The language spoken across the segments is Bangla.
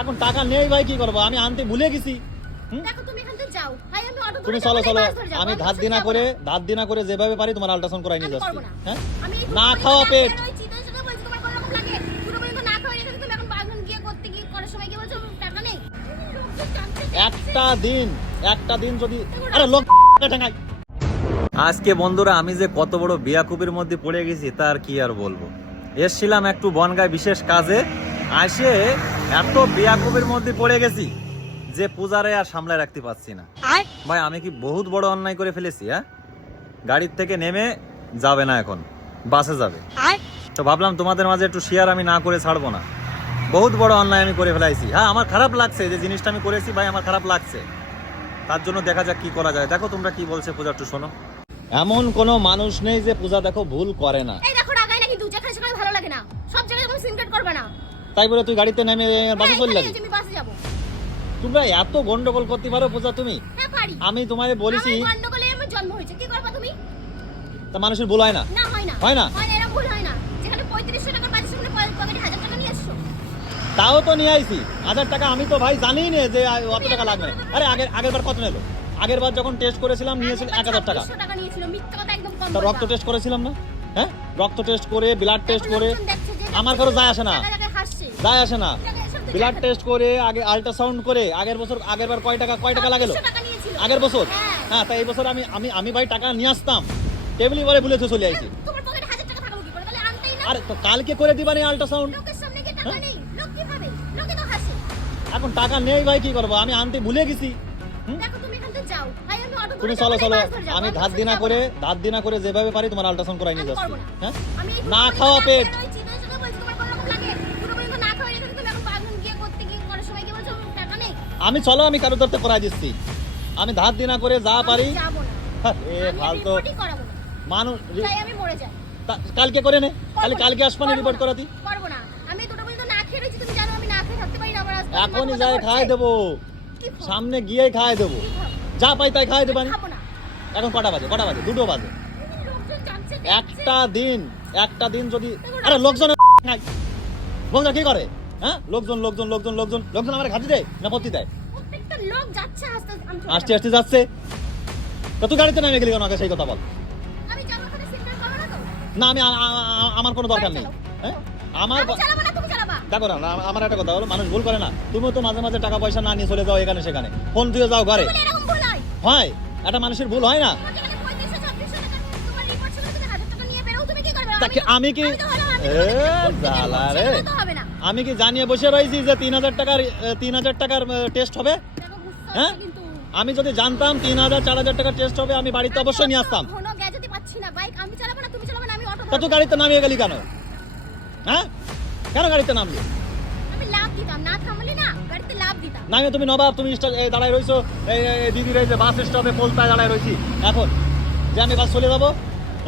এখন টাকা নেই ভাই কি করব? আমি আনতে ভুলে গেছি? তুমি চলো চলো। আমি ধার দিনা করে ধার দিনা করে যেভাবে পারি তোমার আল্ট্রাসাউন্ড করাই নিয়ে যাচ্ছি। না। হ্যাঁ? না খাওয়া পেট। একটা দিন একটা দিন যদি আরে লোক আজকে বন্ধুরা আমি যে কত বড় বিয়াকুপির মধ্যে পড়ে গেছি তার কি আর বলব? এসছিলাম একটু বনগায় বিশেষ কাজে। আসে এত বিয়াকুপির মধ্যে পড়ে গেছি যে পূজারে আর সামলায় রাখতে পারছি না। ভাই আমি কি বহুত বড় অন্যায় করে ফেলেছি হ্যাঁ? গাড়ির থেকে নেমে যাবে না এখন বাসে যাবে। তো ভাবলাম তোমাদের মাঝে একটু শেয়ার আমি না করে ছাড়বো না। বহুত বড় অন্যায় আমি করে ফেলাইছি। হ্যাঁ আমার খারাপ লাগছে যে জিনিসটা আমি করেছি ভাই আমার খারাপ লাগছে। তার জন্য দেখা যাক কি করা যায়। দেখো তোমরা কি বলছে পূজা একটু শোনো। এমন কোনো মানুষ নেই যে পূজা দেখো ভুল করে না। এই দেখো রাগাই না কিন্তু, যেখানে সেখানে ভালো লাগে না। সব জায়গায় তুমি সিনক্রেট করবে না। তাই বলে তুই গাড়িতে নেমে বাসে হ্যাঁ, চলে এখানেই যাবি বাসে। তোমরা এত গন্ডগোল করতে পারো পূজা তুমি হ্যাঁ, আমি তোমায় বলেছি গন্ডগোলে আমার জন্ম হয়েছে। কি করবা তুমি? তা মানুষের ভুল হয় না না, হয় না। হয় না? হয় না, এরম ভুল হয় না। যেখানে 3500 টাকার বাড়ির সামনে পকেটে 1000 টাকা নিয়ে এসছো। তাও তো নিয়ে আইছি হাজার টাকা আমি তো ভাই জানি না যে অত টাকা লাগবে আরে আগের আগের বার কত নিলো আগের বার যখন টেস্ট করেছিলাম নিয়েছিল এক হাজার টাকা টাকা নিয়েছিল। মিথ্যা কথা একদম কম তা রক্ত টেস্ট করেছিলাম না হ্যাঁ রক্ত টেস্ট করে ব্লাড টেস্ট করে আমার কারও যায় আসে না। যায় আসে না ব্লাড টেস্ট করে আগে আল্ট্রাসাউন্ড করে আগের বছর আগের বার কয় টাকা কয় টাকা লাগল 2500 টাকা নিয়েছিল। আগের বছর হ্যাঁ। হ্যাঁ তাই এই বছর আমি আমি আমি ভাই টাকা নিয়ে আসতাম টেবিলি বলে ভুলে তো চলে আইছি তোমার পকেটে 1000 টাকা থাকল কি করে? তাহলে আনতেই না। আরে তো কালকে করে আল্ট্রাসাউন্ড সামনে গিয়ে টাকা হ্যাঁ? এখন টাকা নেই ভাই কি করব আমি আনতে ভুলে গেছি? তুমি চলো চলো। আমি ধার দিনা করে না। ধার দিনা করে যেভাবে পারি তোমার আল্ট্রাসাউন্ড করাই নিয়ে যাচ্ছি হ্যাঁ না খাওয়া পেট। আমি চলো আমি কারও ধরতে করাই দিচ্ছি। আমি ধার দিনা করে যা পারি। হ্যাঁ, এ ফালতু। মানুষ কালকে করে নে। তাহলে কালকে না, আসবানি রিপোর্ট করাতি। না। আমি দুটো পর্যন্ত না খেয়ে রয়েছি, তুমি জানো আমি না খেয়ে থাকতে পারি না, আমার এখনই যাই খাই। দেবো। সামনে গিয়ে খাই দেবো। যা পাই তাই খাই দেবানি। এখন কটা বাজে? কটা বাজে? দুটো বাজে। একটা দিন একটা দিন যদি আরে লোকজন নাই। লোকজন কি করে? হ্যাঁ? লোকজন লোকজন লোকজন লোকজন। লোকজন আমার ঘাটি দেয় না পত্তি দেয়? প্রত্যেকটা লোক যাচ্ছে আস্তে আস্তে, যাচ্ছে। তা তুই গাড়িতে নামে গেলি কেন? আগে সেই কথা বল। আমি যাব ওখানে signal করো না তো? না আমি আমার কোনো দরকার নেই। হ্যাঁ? আমার চালাবো না, তুমি চালাবা। দেখো না আমার একটা কথা হলো মানুষ ভুল করে না। তুমিও তো মাঝে মাঝে টাকা পয়সা না নিয়ে চলে যাও এখানে সেখানে। ফোন দিয়ে যাও ঘরে। হয়। একটা মানুষের ভুল হয় না। তোমার যেখানে 3500, 3600 টাকা তোমার report ছিল, তুমি 1000 টাকা নিয়ে বেরোও, তুমি কি করবে? তাকে আমি কি জ্বালা রে। আমি কি জানিয়ে বসে রয়েছি যে তিন হাজার টাকার তিন হাজার টাকার টেস্ট হবে? হ্যাঁ? আমি যদি জানতাম তিন হাজার চার হাজার টাকার টেস্ট হবে আমি বাড়িতে অবশ্যই নিয়ে আসতাম। তা। তুই গাড়িতে নামিয়ে গেলি কেন? হ্যাঁ? কেন গাড়িতে নামলি। নামিয়ে তুমি নবাব তুমি দাঁড়ায় রয়েছো দিদি রয়েছে বাস স্টপে পোলতায় দাঁড়ায় রয়েছি। এখন যে আমি বাস চলে যাব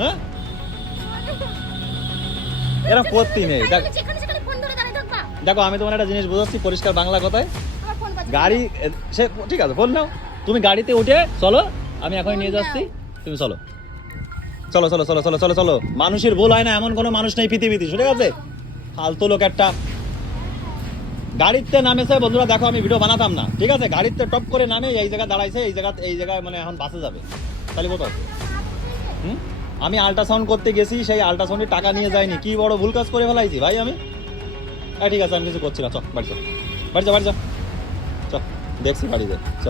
হ্যাঁ? এরকম করতে নেই দেখ তুমি যেখানে সেখানে ফোন ধরে দাঁড়িয়ে থাকবা। দেখো আমি তোমার একটা জিনিস বোঝাচ্ছি পরিষ্কার বাংলা কথায়। ফোন। গাড়ি সে ঠিক আছে বল নাও। তুমি গাড়িতে উঠে চলো আমি এখনই নিয়ে যাচ্ছি তুমি চলো। চলো চলো চলো চলো চলো চলো। মানুষের ভুল হয় না এমন কোনো মানুষ নেই পৃথিবীতে ঠিক আছে? ফালতু লোক একটা। গাড়িতে নামেছে বন্ধুরা দেখো আমি ভিডিও বানাতাম না ঠিক আছে? গাড়িতে টপ করে নামে এই জায়গায় দাঁড়াইছে এই জায়গা এই জায়গায় মানে এখন বাসে যাবে। তাহলে কোথাও হুম? আমি আল্ট্রাসাউন্ড করতে গেছি সেই আল্ট্রাসাউন্ডে টাকা নিয়ে যায়নি। কি বড় ভুল কাজ করে ফেলাইছি ভাই আমি? হ্যাঁ ঠিক আছে, আমি কিছু করছি না, চ, বাড়ি চ বাড়ি চ বাড়ি চ চ, দেখছি বাড়ি যাই চ।